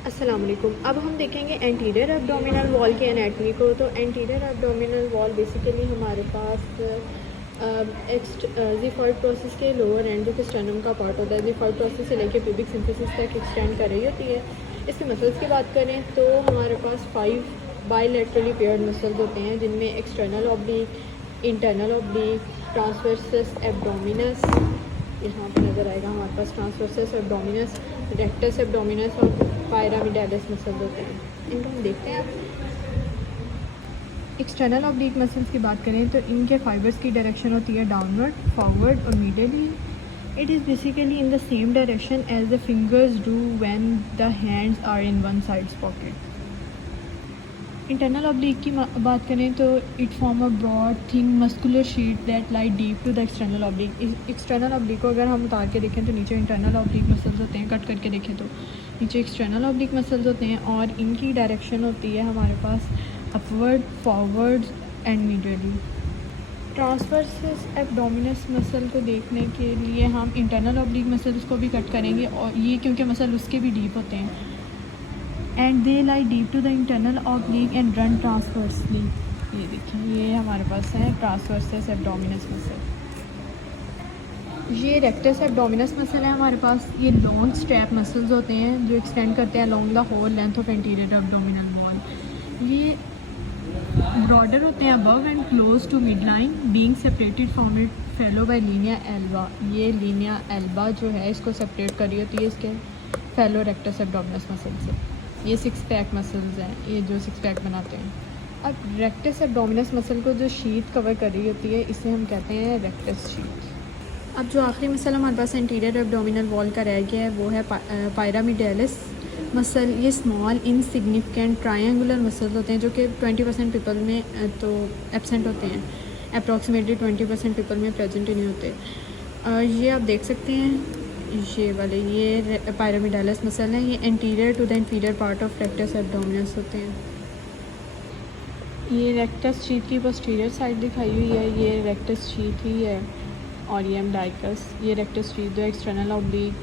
अस्सलाम वालेकुम। अब हम देखेंगे एंटीरियर एब्डोमिनल वॉल की एनाटमी को। तो एंटीरियर एब्डोमिनल वॉल बेसिकली हमारे पास ज़िफॉइड प्रोसेस के लोअर एंड ऑफ स्टर्नम का पार्ट होता है। ज़िफॉइड प्रोसेस से लेकर प्यूबिक सिंथेसिस तक एक्सटेंड कर रही होती है। इसके मसल्स की बात करें तो हमारे पास 5 बायलैटरली पेयर्ड मसल्स होते हैं, जिनमें external oblique, internal oblique, transversus abdominis, यहाँ पर नज़र आएगा हमारे पास ट्रांसवर्सस एब्डोमिनस, रेक्टस एब्डोमिनस और पायरामिडालिस मसल्स होते हैं। इनको हम देखते हैं। एक्सटर्नल ऑब्लिक मसल्स की बात करें तो इनके फाइबर्स की डायरेक्शन होती है डाउनवर्ड, फॉरवर्ड और medially. It is basically in the same direction as the fingers do when the hands are in one sides pocket. Internal oblique की बात करें तो it form a broad thin muscular sheet that lie deep to the external oblique. External oblique को अगर हम उतार के देखें तो नीचे इंटरनल ऑब्लिक मसल्स होते हैं, कट करके देखें तो नीचे एक्सटर्नल ऑब्लिक मसल्स होते हैं और इनकी डायरेक्शन होती है हमारे पास upward, forward and medially. Transversus abdominis muscle को देखने के लिए हम इंटरनल ऑब्लिक मसल्स को भी कट करेंगे, और ये क्योंकि मसल उसके भी डीप होते हैं। And they lie deep to the internal oblique and run transversely. ये देखिए, ये हमारे पास है ट्रांसवर्सस एब्डोमिनस मसल। ये रेक्टस एब्डोमिनस मसल है हमारे पास। ये लॉन्ग स्ट्रैप मसल्स होते हैं जो एक्सटेंड करते हैं along the whole length of anterior abdominal wall. ये ब्रॉडर होते हैं above and close to mid line, being separated from it fellow by linea alba. ये लीनिया एल्बा जो है इसको सेपरेट करी होती है इसके फेलो रेक्टस एब्डोमिनस मसल से। ये 6 पैक मसल्स हैं, ये जो 6 पैक बनाते हैं। अब रेक्टस एब्डोमिनस मसल को जो शीट कवर कर रही होती है इसे हम कहते हैं रेक्टस शीट। अब जो आखिरी मसल हमारे पास एंटीरियर एब्डोमिनल वॉल का रह गया है वो है पायरामिडालिस मसल। ये स्मॉल इनसिग्निफिकेंट ट्रायंगुलर मसल्स होते हैं जो कि 20% पीपल में तो एब्सेंट होते हैं, अप्रॉक्सीमेटली 20% पीपल में प्रेजेंट ही नहीं होते। ये आप देख सकते हैं, ये वाले ये पायरामिडालिस मसल हैं। ये anterior to the inferior part of rectus abdominis होते हैं। ये रेक्टस शीट की पोस्टीरियर साइड दिखाई हुई है, ये रेक्टस शीट ही है और ये अम्बिलिकस। ये रेक्टस शीट जो एक्सटर्नल ऑब्लिक,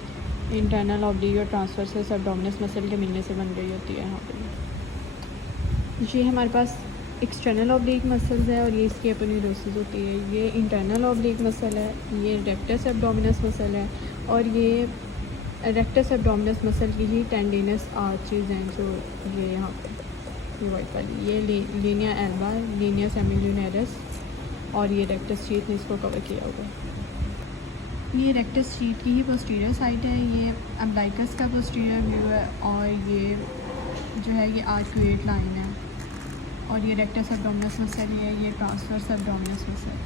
इंटरनल ऑब्लिक और ट्रांसवर्सस एब्डोमिनस मसल के मिलने से बन रही होती है। यहाँ पे ये हमारे पास एक्सटर्नल ऑब्लिक मसल्स है और ये इसकी एपोनेरोसिस होती है। ये इंटरनल ऑब्लिक मसल है, ये रेक्टस एब्डोमिनस मसल है और ये रेक्टस एब्डोमिनस मसल की ही टेंडिनस आर्चीज़ हैं जो ये यहाँ पे ये वाइट वाली, ये लीनिया एल्बा, लीनिया सेमिलुनरस और ये रेक्टस शीट ने इसको कवर किया हुआ है। ये रेक्टस शीट की ही पोस्टीरियर साइड है, ये अम्बिलिकस का पोस्टीरियर व्यू है और ये जो है ये आर्कुएट लाइन है और ये रेक्टस एब्डोमिनस मसल है, ये ट्रांसवर्स एब्डोमिनस मसल।